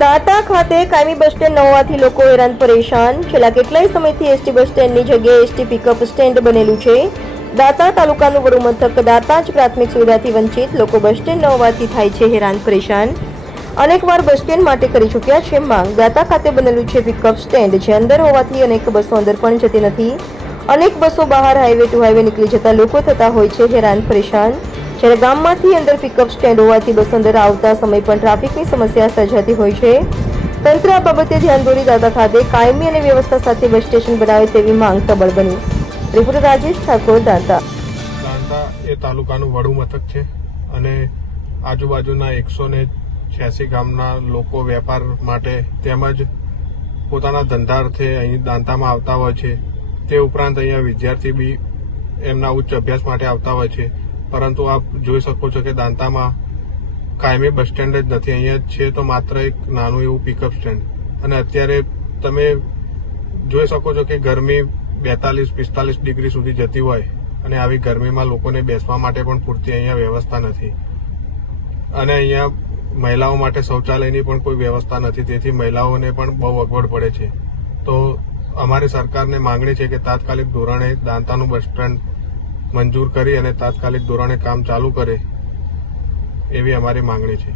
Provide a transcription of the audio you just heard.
દાતા ખાતે કાયમી bus stand ન હોવાથી લોકો હેરાન પરેશાન. છેલ્લા કેટલાય સમયથી એસટી બસ સ્ટેન્ડની જગ્યાએ એસટી પિકઅપ સ્ટેન્ડ બનેલું છે. દાતા તાલુકાનું વડુ મથક દાતા જ પ્રાથમિક સુવિધાથી વંચિત લોકો બસ સ્ટેન્ડ ન હોવાથી થાય છે હેરાન પરેશાન. અનેકવાર બસ સ્ટેન્ડ માટે કરી ચૂક્યા છે માંગ. દાતા ખાતે બનેલું છે પિકઅપ સ્ટેન્ડ જે અંદર હોવાથી અનેક બસો અંદર પણ જતી નથી. અનેક બસો બહાર હાઈવે ટુ હાઈવે નીકળી જતા લોકો થતા હોય છે હેરાન પરેશાન. જ્યારે ગામમાંથી અંદર પિકઅપ સ્ટેન્ડ હોવાથી બસ અંદર આવતા સમય પણ ટ્રાફિકની સમસ્યા સર્જાતી હોય છે. તંત્ર આ બાબતે ધ્યાન દોરી દાદા ખાતે કાયમી અને વ્યવસ્થા સાથે બસ સ્ટેશન બનાવે તેવી માંગ પ્રબળ બની. રિપોર્ટર રાજેશ ઠાકોર, દાંતા. દાંતા એ તાલુકાનું વડુ મથક છે અને આજુબાજુના એકસો ને છ્યાસી ગામના લોકો વેપાર માટે તેમજ પોતાના ધંધાર્થે અહીં દાંતામાં આવતા હોય છે. તે ઉપરાંત અહીંયા વિદ્યાર્થી બી એમના ઉચ્ચ અભ્યાસ માટે આવતા હોય છે. પરંતુ આપ જોઈ શકો છો કે દાંતામાં કાયમી બસ સ્ટેન્ડ જ નથી. અહીંયા છે તો માત્ર એક નાનું એવું પિકઅપ સ્ટેન્ડ અને અત્યારે તમે જોઈ શકો છો કે ગરમી બેતાલીસ, પિસ્તાલીસ ડિગ્રી સુધી જતી હોય અને આવી ગરમીમાં લોકોને બેસવા માટે પણ પૂરતી અહીંયા વ્યવસ્થા નથી. અને અહીંયા મહિલાઓ માટે શૌચાલયની પણ કોઈ વ્યવસ્થા નથી. તેથી મહિલાઓને પણ બહુ અગવડ પડે છે. તો અમારી સરકારને માંગણી છે કે તાત્કાલિક ધોરણે દાંતાનું બસ સ્ટેન્ડ મંજૂર કરી અને તાત્કાલિક ધોરણે કામ ચાલુ કરે એવી અમારી માંગણી છે.